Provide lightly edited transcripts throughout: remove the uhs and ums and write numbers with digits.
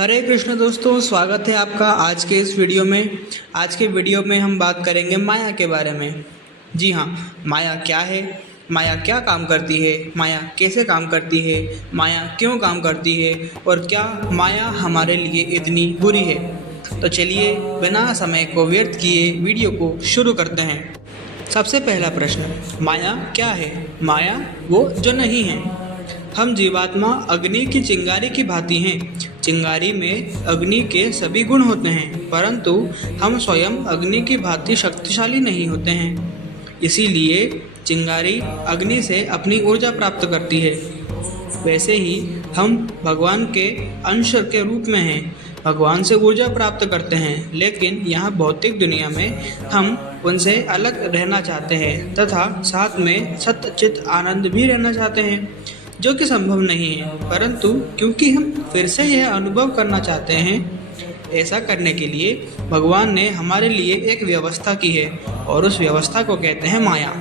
हरे कृष्ण दोस्तों, स्वागत है आपका आज के इस वीडियो में। आज के वीडियो में हम बात करेंगे माया के बारे में। जी हाँ, माया क्या है, माया क्या काम करती है, माया कैसे काम करती है, माया क्यों काम करती है और क्या माया हमारे लिए इतनी बुरी है। तो चलिए बिना समय को व्यर्थ किए वीडियो को शुरू करते हैं। सबसे पहला प्रश्न, माया क्या है। माया वो जो नहीं है। हम जीवात्मा अग्नि की चिंगारी की भांति हैं। चिंगारी में अग्नि के सभी गुण होते हैं, परंतु हम स्वयं अग्नि की भांति शक्तिशाली नहीं होते हैं। इसीलिए चिंगारी अग्नि से अपनी ऊर्जा प्राप्त करती है। वैसे ही हम भगवान के अंश के रूप में हैं, भगवान से ऊर्जा प्राप्त करते हैं, लेकिन यहाँ भौतिक दुनिया में हम उनसे अलग रहना चाहते हैं तथा साथ में सत चित आनंद भी रहना चाहते हैं, जो कि संभव नहीं है। परंतु क्योंकि हम फिर से यह अनुभव करना चाहते हैं, ऐसा करने के लिए भगवान ने हमारे लिए एक व्यवस्था की है और उस व्यवस्था को कहते हैं माया।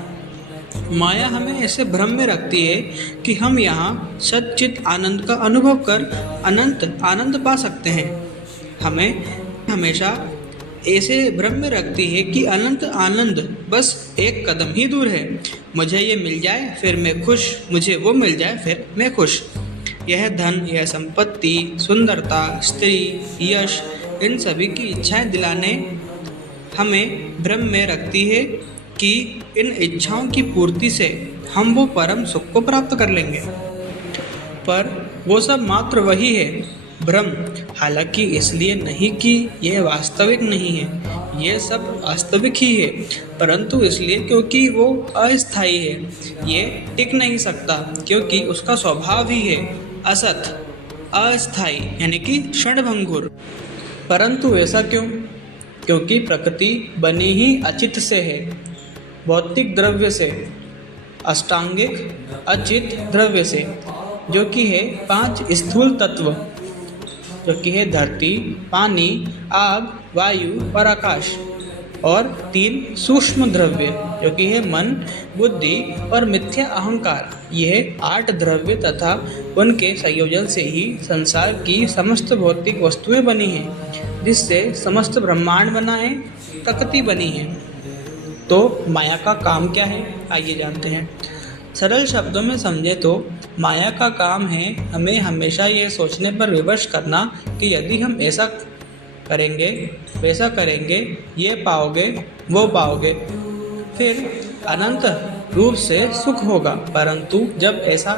माया हमें ऐसे भ्रम में रखती है कि हम यहाँ सच्चित आनंद का अनुभव कर अनंत आनंद पा सकते हैं। हमें हमेशा ऐसे भ्रम में रखती है कि अनंत आनंद बस एक कदम ही दूर है। मुझे ये मिल जाए फिर मैं खुश, मुझे वो मिल जाए फिर मैं खुश। यह धन, यह संपत्ति, सुंदरता, स्त्री, यश, इन सभी की इच्छाएं दिलाने हमें भ्रम में रखती है कि इन इच्छाओं की पूर्ति से हम वो परम सुख को प्राप्त कर लेंगे। पर वो सब मात्र वही है, भ्रम। हालांकि इसलिए नहीं कि यह वास्तविक नहीं है, यह सब वास्तविक ही है, परंतु इसलिए क्योंकि वो अस्थायी है। ये टिक नहीं सकता क्योंकि उसका स्वभाव ही है असत, अस्थायी, यानी कि क्षणभंगुर। परंतु ऐसा क्यों? क्योंकि प्रकृति बनी ही अचित से है, भौतिक द्रव्य से, अष्टांगिक अचित द्रव्य से, जो कि है 5 स्थूल तत्व, जो कि है धरती, पानी, आग, वायु और आकाश, और 3 सूक्ष्म द्रव्य, जो कि है मन, बुद्धि और मिथ्या अहंकार। यह 8 द्रव्य तथा उनके संयोजन से ही संसार की समस्त भौतिक वस्तुएं बनी हैं, जिससे समस्त ब्रह्मांड बना है, प्रकृति बनी है। तो माया का काम क्या है, आइए जानते हैं। सरल शब्दों में समझे तो माया का काम है हमें हमेशा ये सोचने पर विवश करना कि यदि हम ऐसा करेंगे, वैसा करेंगे, ये पाओगे, वो पाओगे, फिर अनंत रूप से सुख होगा। परंतु जब ऐसा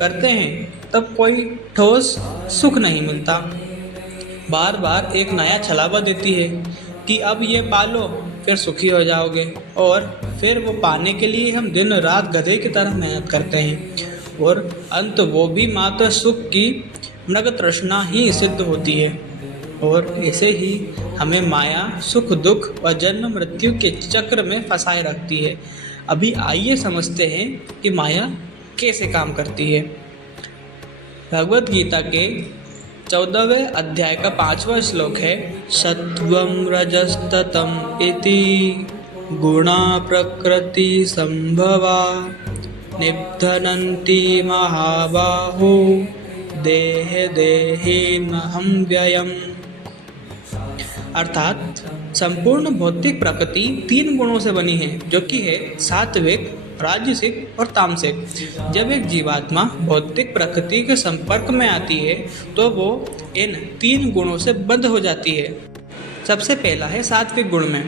करते हैं तब कोई ठोस सुख नहीं मिलता। बार बार एक नया छलावा देती है कि अब ये पालो फिर सुखी हो जाओगे, और फिर वो पाने के लिए हम दिन रात गधे की तरह मेहनत करते हैं, और अंत वो भी मात्र सुख की मृग तृष्णा ही सिद्ध होती है। और ऐसे ही हमें माया सुख दुख और जन्म मृत्यु के चक्र में फंसाए रखती है। अभी आइए समझते हैं कि माया कैसे काम करती है। भगवद गीता के 14वें अध्याय का 5वां श्लोक है, सत्वं रजस्ततम इति गुणा प्रकृति संभवा निबध्नन्ति महाबाहो देहे देहिनहं व्ययम्। अर्थात संपूर्ण भौतिक प्रकृति 3 गुणों से बनी है, जो कि है सात्विक, राजसिक और तामसिक। जब एक जीवात्मा भौतिक प्रकृति के संपर्क में आती है तो वो इन 3 गुणों से बंध हो जाती है। सबसे पहला है सात्विक गुण में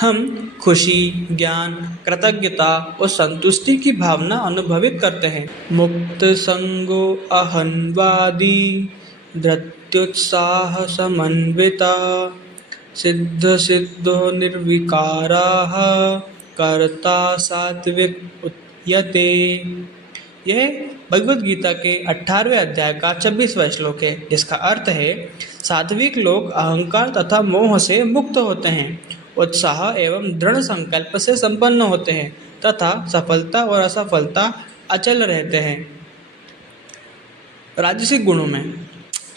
हम खुशी, ज्ञान, कृतज्ञता और संतुष्टि की भावना अनुभवित करते हैं। मुक्त संगो अहंवादी धृत्युत्साह समन्विता सिद्ध सिद्धो निर्विकाराः कर्ता सात्विक उच्यते। यह भगवद गीता के 18वें अध्याय का 26वां श्लोक है, जिसका अर्थ है सात्विक लोग अहंकार तथा मोह से मुक्त होते हैं, उत्साह एवं दृढ़ संकल्प से संपन्न होते हैं तथा सफलता और असफलता अचल रहते हैं। राजसिक गुणों में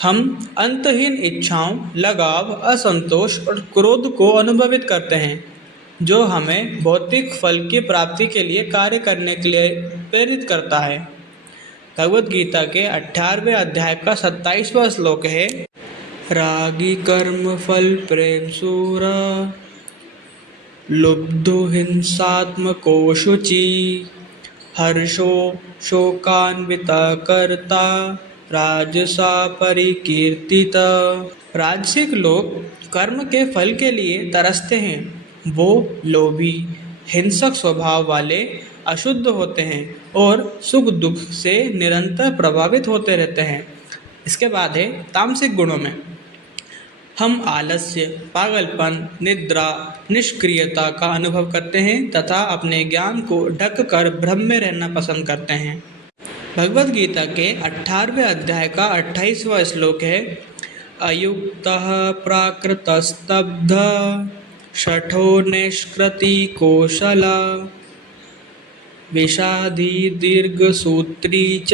हम अंतहीन इच्छाओं, लगाव, असंतोष और क्रोध को अनुभवित करते हैं, जो हमें भौतिक फल की प्राप्ति के लिए कार्य करने के लिए प्रेरित करता है। भगवद गीता के 18वें अध्याय का 27वां श्लोक है, रागी कर्म फल प्रेम सूरा, लुब्धो हिंसात्मको शुचि, हर्षो शोकान्विता कर्ता, राजसा परिकीर्तिता। राजसिक लोग कर्म के फल के लिए तरसते हैं। वो लोभी, हिंसक स्वभाव वाले, अशुद्ध होते हैं और सुख दुख से निरंतर प्रभावित होते रहते हैं। इसके बाद है तामसिक गुणों में हम आलस्य, पागलपन, निद्रा, निष्क्रियता का अनुभव करते हैं तथा अपने ज्ञान को ढक कर भ्रम में रहना पसंद करते हैं। भगवद गीता के 18वें अध्याय का 28वां श्लोक है, अयुक्तः प्राकृतस्तब्ध, शठो निष्कृति कौशला, विषादी दीर्घसूत्री च,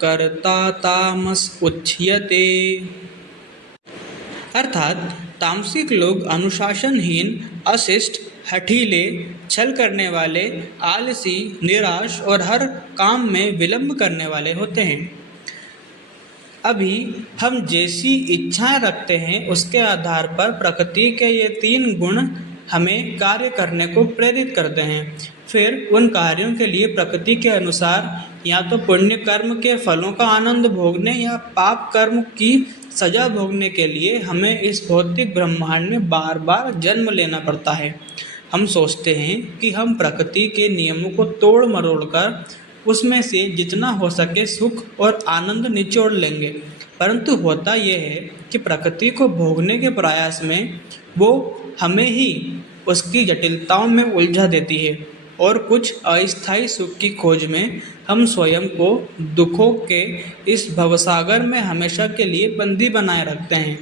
कर्ता तामस उच्यते। अर्थात तामसिक लोग अनुशासनहीन, अशिष्ट, हठीले, छल करने वाले, आलसी, निराश और हर काम में विलंब करने वाले होते हैं। अभी हम जैसी इच्छाएं रखते हैं उसके आधार पर प्रकृति के ये 3 गुण हमें कार्य करने को प्रेरित करते हैं। फिर उन कार्यों के लिए प्रकृति के अनुसार या तो पुण्य कर्म के फलों का आनंद भोगने या पाप कर्म की सजा भोगने के लिए हमें इस भौतिक ब्रह्मांड में बार बार जन्म लेना पड़ता है। हम सोचते हैं कि हम प्रकृति के नियमों को तोड़ मरोड़ कर उसमें से जितना हो सके सुख और आनंद निचोड़ लेंगे, परंतु होता यह है कि प्रकृति को भोगने के प्रयास में वो हमें ही उसकी जटिलताओं में उलझा देती है और कुछ अस्थायी सुख की खोज में हम स्वयं को दुखों के इस भवसागर में हमेशा के लिए बंदी बनाए रखते हैं।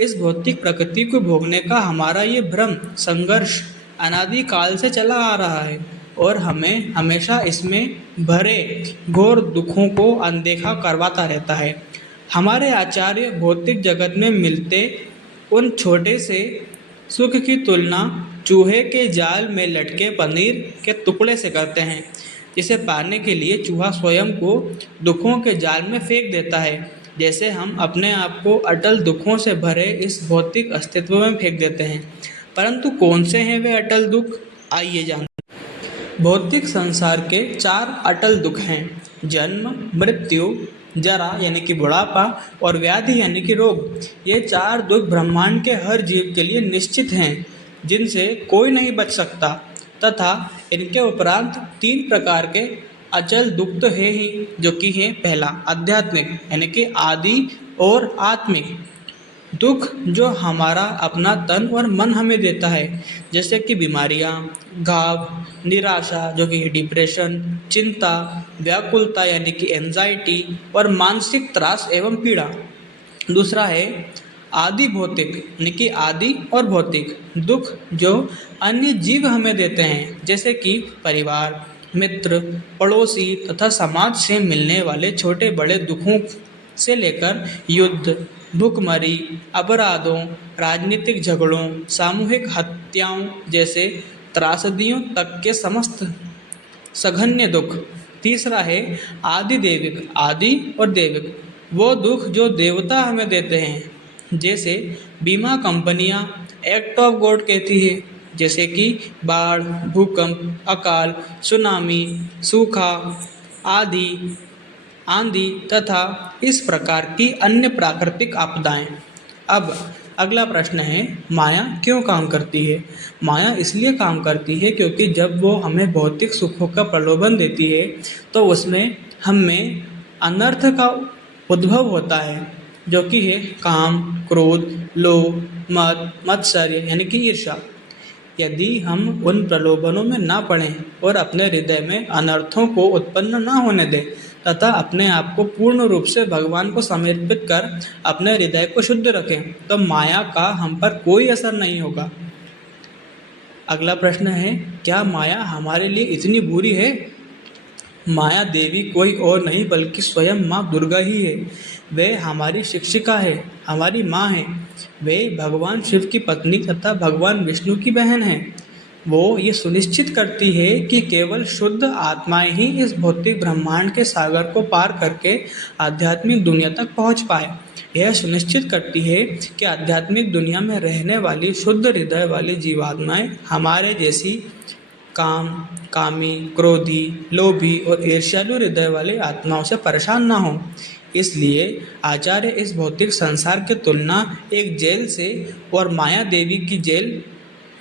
इस भौतिक प्रकृति को भोगने का हमारा ये भ्रम संघर्ष अनादि काल से चला आ रहा है और हमें हमेशा इसमें भरे घोर दुखों को अनदेखा करवाता रहता है। हमारे आचार्य भौतिक जगत में मिलते उन छोटे से सुख की तुलना चूहे के जाल में लटके पनीर के टुकड़े से करते हैं, जिसे पाने के लिए चूहा स्वयं को दुखों के जाल में फेंक देता है, जैसे हम अपने आप को अटल दुखों से भरे इस भौतिक अस्तित्व में फेंक देते हैं। परंतु कौन से हैं वे अटल दुख, आइए जानते हैं। भौतिक संसार के 4 अटल दुख हैं, जन्म, मृत्यु, जरा यानी कि बुढ़ापा और व्याधि यानी कि रोग। ये 4 दुख ब्रह्मांड के हर जीव के लिए निश्चित हैं, जिनसे कोई नहीं बच सकता, तथा इनके उपरांत 3 प्रकार के अचल दुख तो है ही, जो कि है पहला आध्यात्मिक यानी कि आदि और आत्मिक दुख, जो हमारा अपना तन और मन हमें देता है, जैसे कि बीमारियाँ, घाव, निराशा जो कि डिप्रेशन, चिंता, व्याकुलता यानी कि एंजाइटी और मानसिक त्रास एवं पीड़ा। दूसरा है आदि भौतिक यानी कि आदि और भौतिक दुख, जो अन्य जीव हमें देते हैं, जैसे कि परिवार, मित्र, पड़ोसी तथा समाज से मिलने वाले छोटे बड़े दुखों से लेकर युद्ध, भुखमरी, अपराधों, राजनीतिक झगड़ों, सामूहिक हत्याओं जैसे त्रासदियों तक के समस्त सघन्य दुख। तीसरा है आदि दैविक, आदि और दैविक वो दुख जो देवता हमें देते हैं, जैसे बीमा कंपनियां एक्ट ऑफ गॉड कहती है, जैसे कि बाढ़, भूकंप, अकाल, सुनामी, सूखा आदि आंधी तथा इस प्रकार की अन्य प्राकृतिक आपदाएं। अब अगला प्रश्न है, माया क्यों काम करती है? माया इसलिए काम करती है क्योंकि जब वो हमें भौतिक सुखों का प्रलोभन देती है तो उसमें हमें अनर्थ का उद्भव होता है, जो कि है काम, क्रोध, लोभ, मद, मत्सर्य यानी कि ईर्ष्या। यदि हम उन प्रलोभनों में ना पड़ें और अपने हृदय में अनर्थों को उत्पन्न ना होने दें तथा अपने आप को पूर्ण रूप से भगवान को समर्पित कर अपने हृदय को शुद्ध रखें, तो माया का हम पर कोई असर नहीं होगा। अगला प्रश्न है, क्या माया हमारे लिए इतनी बुरी है? माया देवी कोई और नहीं बल्कि स्वयं माँ दुर्गा ही है। वे हमारी शिक्षिका है, हमारी माँ है। वे भगवान शिव की पत्नी तथा भगवान विष्णु की बहन है। वो ये सुनिश्चित करती है कि केवल शुद्ध आत्माएं ही इस भौतिक ब्रह्मांड के सागर को पार करके आध्यात्मिक दुनिया तक पहुंच पाए। यह सुनिश्चित करती है कि आध्यात्मिक दुनिया में रहने वाली शुद्ध हृदय वाली जीवात्माएं हमारे जैसी काम, कामी, क्रोधी, लोभी और ईर्ष्यालु हृदय वाले आत्माओं से परेशान ना हों। इसलिए आचार्य इस भौतिक संसार की तुलना एक जेल से और माया देवी की जेल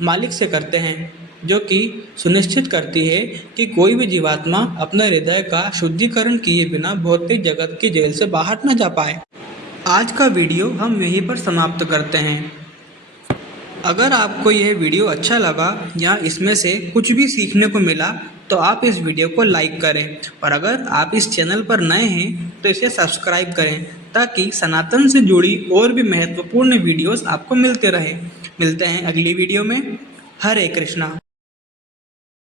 मालिक से करते हैं, जो कि सुनिश्चित करती है कि कोई भी जीवात्मा अपने हृदय का शुद्धिकरण किए बिना भौतिक जगत की जेल से बाहर न जा पाए। आज का वीडियो हम यहीं पर समाप्त करते हैं। अगर आपको यह वीडियो अच्छा लगा या इसमें से कुछ भी सीखने को मिला तो आप इस वीडियो को लाइक करें, और अगर आप इस चैनल पर नए हैं तो इसे सब्सक्राइब करें ताकि सनातन से जुड़ी और भी महत्वपूर्ण वीडियोस आपको मिलते रहें। मिलते हैं अगली वीडियो में। हरे कृष्णा।